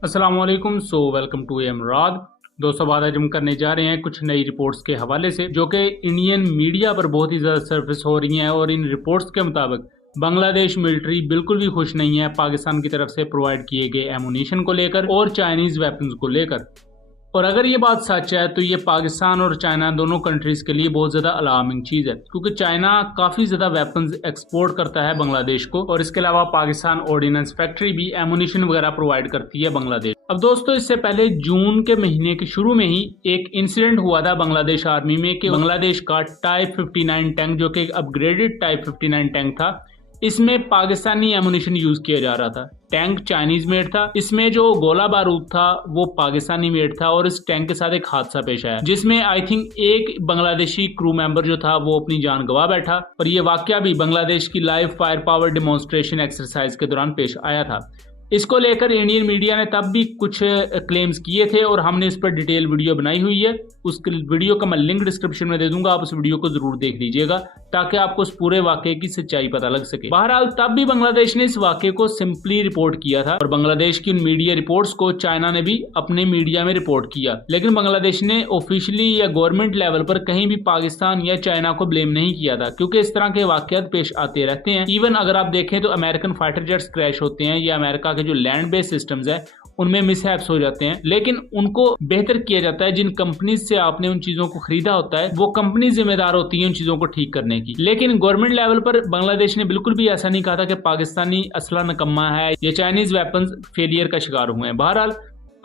अस्सलाम वालेकुम। Welcome to एमराद। दोस्तों, बात आज हम करने जा रहे हैं कुछ नई रिपोर्ट्स के हवाले से जो कि इंडियन मीडिया पर बहुत ही ज़्यादा सर्फेस हो रही हैं। और इन रिपोर्ट्स के मुताबिक बांग्लादेश मिलिट्री बिल्कुल भी खुश नहीं है पाकिस्तान की तरफ से प्रोवाइड किए गए एमुनिशन को लेकर और चाइनीज़ वेपन्स को लेकर। और अगर ये बात सच है तो ये पाकिस्तान और चाइना दोनों कंट्रीज के लिए बहुत ज़्यादा अलार्मिंग चीज़ है, क्योंकि चाइना काफ़ी ज़्यादा वेपन्स एक्सपोर्ट करता है बांग्लादेश को, और इसके अलावा पाकिस्तान ऑर्डिनेंस फैक्ट्री भी एमुनिशन वगैरह प्रोवाइड करती है बांग्लादेश। अब दोस्तों, इससे पहले जून के महीने के शुरू में ही एक इंसिडेंट हुआ था बांग्लादेश आर्मी में कि बांग्लादेश का टाइप 59 टैंक, जो कि अपग्रेडेड टाइप 59 टैंक था, इसमें पाकिस्तानी एमुनिशन यूज किया जा रहा था। टैंक चाइनीज मेड था, इसमें जो गोला बारूद था वो पाकिस्तानी मेड था, और इस टैंक के साथ एक हादसा पेश आया जिसमें आई थिंक एक बांग्लादेशी क्रू मेंबर जो था वो अपनी जान गंवा बैठा। और ये वाकया भी बांग्लादेश की live fire power demonstration exercise के दौरान पेश आया था। इसको लेकर इंडियन मीडिया ने तब भी कुछ क्लेम्स किए थे और हमने इस पर डिटेल वीडियो बनाई हुई है। उस वीडियो का मैं लिंक डिस्क्रिप्शन में दे दूंगा, आप उस वीडियो को जरूर देख लीजिएगा ताकि आपको उस पूरे वाकये की सच्चाई पता लग सके। बहरहाल तब भी बांग्लादेश ने इस वाकये को सिंपली रिपोर्ट किया था, और बांग्लादेश की उन मीडिया रिपोर्ट्स को चाइना ने भी अपने मीडिया में रिपोर्ट किया, लेकिन बांग्लादेश ने ऑफिशियली या गवर्नमेंट लेवल पर कहीं भी पाकिस्तान या चाइना को ब्लेम नहीं किया था, क्योंकि इस तरह के वाकयात पेश आते रहते हैं। इवन अगर आप देखें तो अमेरिकन फाइटर जेट्स क्रैश होते हैं या अमेरिका के जो लैंड बेस्ड सिस्टम्स है उनमें मिसहैप्स हो जाते हैं, लेकिन उनको बेहतर किया जाता है। जिन कंपनीज से आपने उन चीजों को खरीदा होता है वो कंपनी जिम्मेदार होती है उन चीजों को ठीक करने की। लेकिन गवर्नमेंट लेवल पर बांग्लादेश ने बिल्कुल भी ऐसा नहीं कहा था कि पाकिस्तानी असला निकम्मा है या चाइनीज वेपन्स फेलियर का शिकार हुए हैं। बहरहाल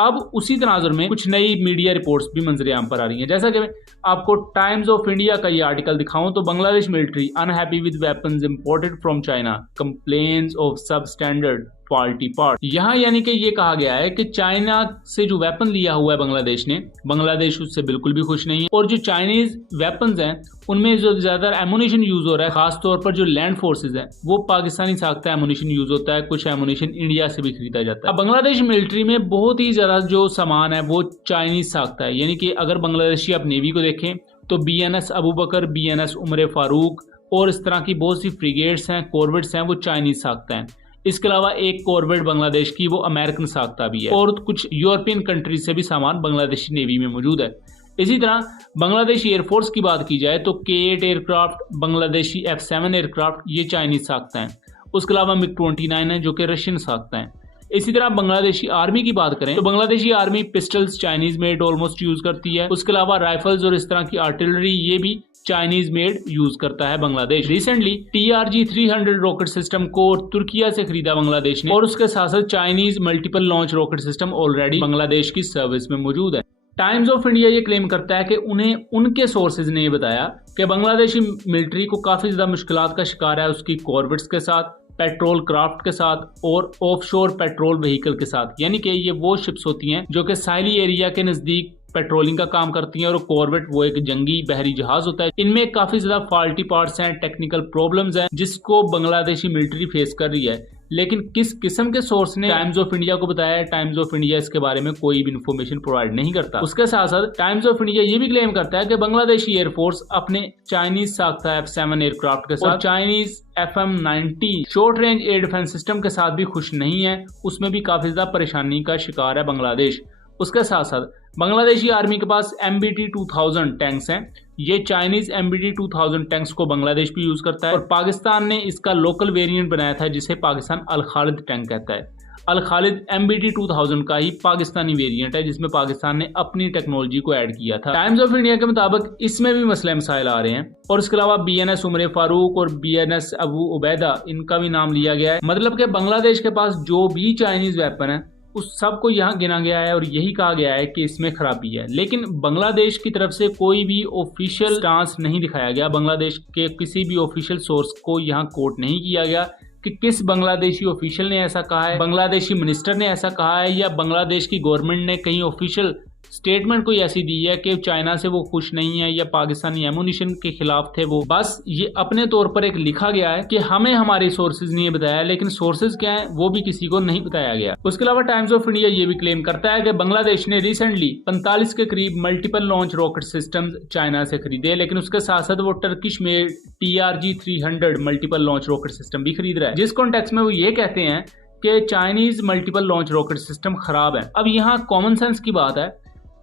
अब उसी तनाजुर में कुछ नई मीडिया रिपोर्ट्स भी मंजर आम पर आ रही हैं। जैसा कि मैं आपको टाइम्स ऑफ इंडिया का ये आर्टिकल दिखाऊं तो Bangladesh military unhappy with weapons imported from China, complains of sub standard quality part. यहाँ यानी कि ये कहा गया है कि चाइना से जो वेपन लिया हुआ है बांग्लादेश ने, बांग्लादेश उससे बिल्कुल भी खुश नहीं है। और जो चाइनीज वेपन्स हैं उनमें जो ज्यादा एमुनिशन यूज हो रहा है, खासतौर पर जो लैंड फोर्सेज हैं, वो पाकिस्तानी साख्ता एमुनिशन यूज होता है। कुछ एमुनिशन इंडिया से भी खरीदा जाता है। अब बांग्लादेश मिलिट्री में बहुत ही ज्यादा जो सामान है वो चाइनीज साख्ता है। यानी कि अगर बांग्लादेशी आप नेवी को देखें तो BNS अबू बकर, BNS उमर फारूक और इस तरह की बहुत सी फ्रिगेट्स हैं, कॉर्वेट्स हैं, वो चाइनीज साख्ता हैं। इसके अलावा एक कॉर्वेट बांग्लादेश की वो अमेरिकन साख्ता भी है, और कुछ यूरोपियन कंट्रीज से भी सामान बांग्लादेशी नेवी में मौजूद है। इसी तरह बांग्लादेशी एयरफोर्स की बात की जाए तो K-8 aircraft, Bangladeshi F-7 aircraft, ये चाइनीज साख्ता हैं। उसके अलावा MiG-29 है जो कि रशियन साख्ता हैं। इसी तरह बांग्लादेशी आर्मी की बात करें तो Bangladeshi army pistols Chinese made almost use करती है। उसके अलावा राइफल्स और इस तरह की आर्टिलरी ये भी चाइनीज मेड यूज करता है Bangladesh. Recently TRG-300 rocket system को तुर्किया से खरीदा बांग्लादेश ने, और उसके साथ साथ Chinese multiple launch rocket system already Bangladesh की सर्विस में मौजूद है। टाइम्स ऑफ इंडिया ये क्लेम करता है कि उन्हें उनके सोर्सेज ने बताया कि बांग्लादेशी मिलिट्री को काफी ज्यादा मुश्किलात का शिकार है उसकी कॉर्वेट्स के साथ, पेट्रोल क्राफ्ट के साथ और ऑफशोर पेट्रोल व्हीकल के साथ। यानी कि ये वो शिप्स होती हैं जो कि साहिली एरिया के नजदीक पेट्रोलिंग का काम करती हैं, और कॉर्वेट वो एक जंगी बहरी जहाज होता है। इनमें काफी ज्यादा फॉल्टी पार्ट्स हैं, टेक्निकल प्रॉब्लम्स हैं जिसको बांग्लादेशी मिलिट्री फेस कर रही है। लेकिन किस किस्म के सोर्स ने टाइम्स ऑफ इंडिया को बताया? टाइम्स ऑफ इंडिया इसके बारे में कोई भी इंफॉर्मेशन प्रोवाइड नहीं करता। उसके साथ साथ टाइम्स ऑफ इंडिया ये भी क्लेम करता है कि बांग्लादेशी एयरफोर्स अपने चाइनीज साख्ता F-7 एयरक्राफ्ट के साथ, Chinese FM-90 short range air defence system के साथ भी खुश नहीं है। उसमें भी काफी ज्यादा परेशानी का शिकार है बांग्लादेश। उसके साथ साथ बांग्लादेशी आर्मी के पास MBT-2000 टैंक्स हैं। ये चाइनीज MBT-2000 टैंक्स को बांग्लादेश भी यूज करता है, और पाकिस्तान ने इसका लोकल वेरिएंट बनाया था जिसे पाकिस्तान अल खालिद टैंक कहता है। अल खालिद MBT-2000 का ही पाकिस्तानी वेरिएंट है जिसमें पाकिस्तान ने अपनी टेक्नोलॉजी को ऐड किया था। टाइम्स ऑफ इंडिया के मुताबिक इसमें भी मसले मसाइल आ रहे हैं, और इसके अलावा BNS उमर फारूक और BNS अबू उबैदा, इनका भी नाम लिया गया है। मतलब कि बांग्लादेश के पास जो भी चाइनीज वेपन है उस सब को यहाँ गिना गया है और यही कहा गया है कि इसमें खराबी है। लेकिन बांग्लादेश की तरफ से कोई भी ऑफिशियल स्टांस नहीं दिखाया गया। बांग्लादेश के किसी भी ऑफिशियल सोर्स को यहाँ कोट नहीं किया गया कि किस बांग्लादेशी ऑफिशियल ने ऐसा कहा है, बांग्लादेशी मिनिस्टर ने ऐसा कहा है, या बांग्लादेश की गवर्नमेंट ने कहीं ऑफिशियल स्टेटमेंट कोई ऐसी दी है कि चाइना से वो खुश नहीं है या पाकिस्तानी एमुनिशन के खिलाफ थे। वो बस ये अपने तौर पर एक लिखा गया है कि हमें हमारे सोर्सेज नहीं बताया, लेकिन सोर्सेज क्या है वो भी किसी को नहीं बताया गया। उसके अलावा टाइम्स ऑफ इंडिया ये भी क्लेम करता है कि बांग्लादेश ने रिसेंटली 45 के करीब multiple launch rocket system China से खरीदे, लेकिन उसके साथ साथ वो टर्किश में TRG-300 multiple launch rocket system भी खरीद रहा है। जिस कॉन्टेक्स्ट में वो ये कहते हैं कि Chinese multiple launch rocket system खराब है। अब यहाँ कॉमन सेंस की बात है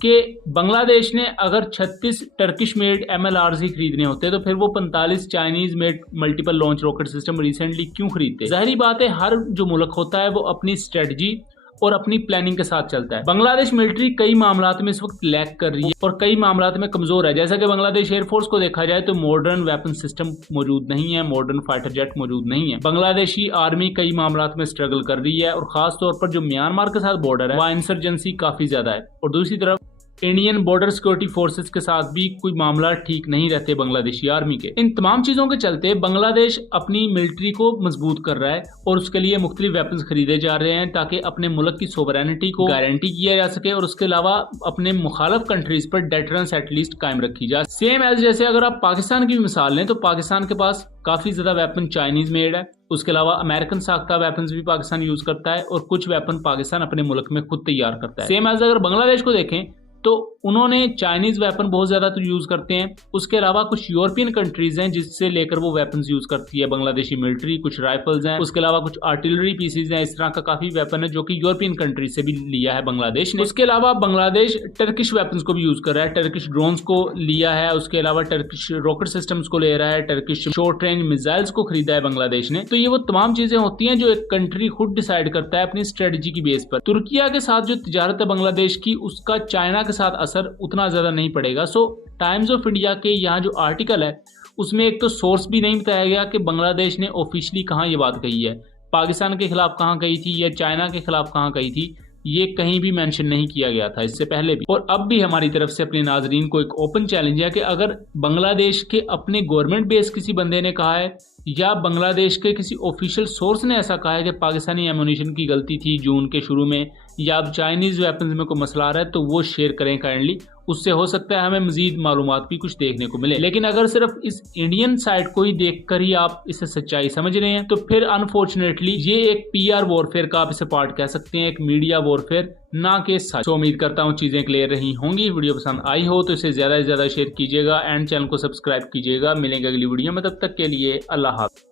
कि बांग्लादेश ने अगर 36 टर्किश मेड MLRs ही खरीदने होते तो फिर वो 45 Chinese made multiple launch rocket system recently क्यों खरीदते। जाहिर बात है, हर जो मुल्क होता है वो अपनी स्ट्रेटजी और अपनी प्लानिंग के साथ चलता है। बांग्लादेश मिलिट्री कई मामलात में इस वक्त लैग कर रही है और कई मामलात में कमजोर है। जैसा कि बांग्लादेश एयरफोर्स को देखा जाए तो मॉडर्न वेपन सिस्टम मौजूद नहीं है, मॉडर्न फाइटर जेट मौजूद नहीं है। बांग्लादेशी आर्मी कई मामलात में स्ट्रगल कर रही है और खास तौर पर जो म्यांमार के साथ बॉर्डर है वहाँ इंसर्जेंसी काफी ज्यादा है। और दूसरी तरफ इंडियन बॉर्डर सिक्योरिटी फोर्सेस के साथ भी कोई मामला ठीक नहीं रहते बांग्लादेशी आर्मी के। इन तमाम चीजों के चलते बांग्लादेश अपनी मिलिट्री को मजबूत कर रहा है और उसके लिए मुख्तलिफ वेपन्स खरीदे जा रहे हैं ताकि अपने मुल्क की सोवरेनिटी को गारंटी किया जा सके और उसके अलावा अपने मुखालिफ कंट्रीज पर डेटरेंस एटलीस्ट कायम रखी जाए। सेम एज जैसे अगर आप पाकिस्तान की भी मिसाल लें तो पाकिस्तान के पास काफी ज्यादा वेपन चाइनीज मेड है, उसके अलावा अमेरिकन साख्ता वेपन्स भी पाकिस्तान यूज करता है और कुछ वेपन पाकिस्तान अपने मुल्क में खुद तैयार करता है। सेम एज अगर बांग्लादेश को देखें तो उन्होंने चाइनीज वेपन बहुत ज्यादा तो यूज करते हैं, उसके अलावा कुछ यूरोपियन कंट्रीज हैं जिससे लेकर वो वेपन्स यूज करती है बांग्लादेशी मिलिट्री। कुछ राइफल्स हैं, उसके अलावा कुछ आर्टिलरी पीसेज हैं, इस तरह का काफी वेपन है जो कि यूरोपियन कंट्रीज से भी लिया है बांग्लादेश ने। उसके अलावा बांग्लादेश टर्किश वेपन्स को भी यूज कर रहा है, टर्किश ड्रोन्स को लिया है, उसके अलावा टर्किश रॉकेट सिस्टम्स को ले रहा है, टर्किश शॉर्ट रेंज मिसाइल्स को खरीदा है बांग्लादेश ने। तो ये वो तमाम चीजें होती हैं जो एक कंट्री खुद डिसाइड करता है अपनी स्ट्रेटजी की बेस पर। तुर्किया के साथ जो तिजारत है बांग्लादेश की, उसका चाइना के साथ असर उतना ज्यादा नहीं पड़ेगा। सो टाइम्स ऑफ इंडिया के यहाँ जो आर्टिकल है उसमें एक तो सोर्स भी नहीं बताया गया कि बांग्लादेश ने ऑफिशियली कहाँ ये बात कही है, पाकिस्तान के खिलाफ कहाँ कही थी या चाइना के खिलाफ कहाँ कही थी, ये कहीं भी मेंशन नहीं किया गया था इससे पहले भी। और अब भी हमारी तरफ से अपने नाजरीन को एक ओपन चैलेंज है कि अगर बांग्लादेश के अपने गवर्नमेंट बेस किसी बंदे ने कहा है या बांग्लादेश के किसी ऑफिशियल सोर्स ने ऐसा कहा है कि पाकिस्तानी एमुनिशन की गलती थी जून के शुरू में या अब चाइनीज वेपन्स में कोई मसला आ रहा है तो वो शेयर करें काइंडली, उससे हो सकता है हमें मजीद मालूमात भी कुछ देखने को मिले। लेकिन अगर सिर्फ इस इंडियन साइड को ही देखकर ही आप इसे सच्चाई समझ रहे हैं तो फिर अनफॉर्चुनेटली ये एक PR वॉरफेयर का आप इसे पार्ट कह सकते हैं, एक मीडिया वॉरफेयर ना के सच। तो उम्मीद करता हूँ चीजें क्लियर रही होंगी। वीडियो पसंद आई हो तो इसे ज्यादा से ज्यादा शेयर कीजिएगा एंड चैनल को सब्सक्राइब कीजिएगा। मिलेंगे अगली वीडियो में, तब तक के लिए अल्लाह हाफ़िज़।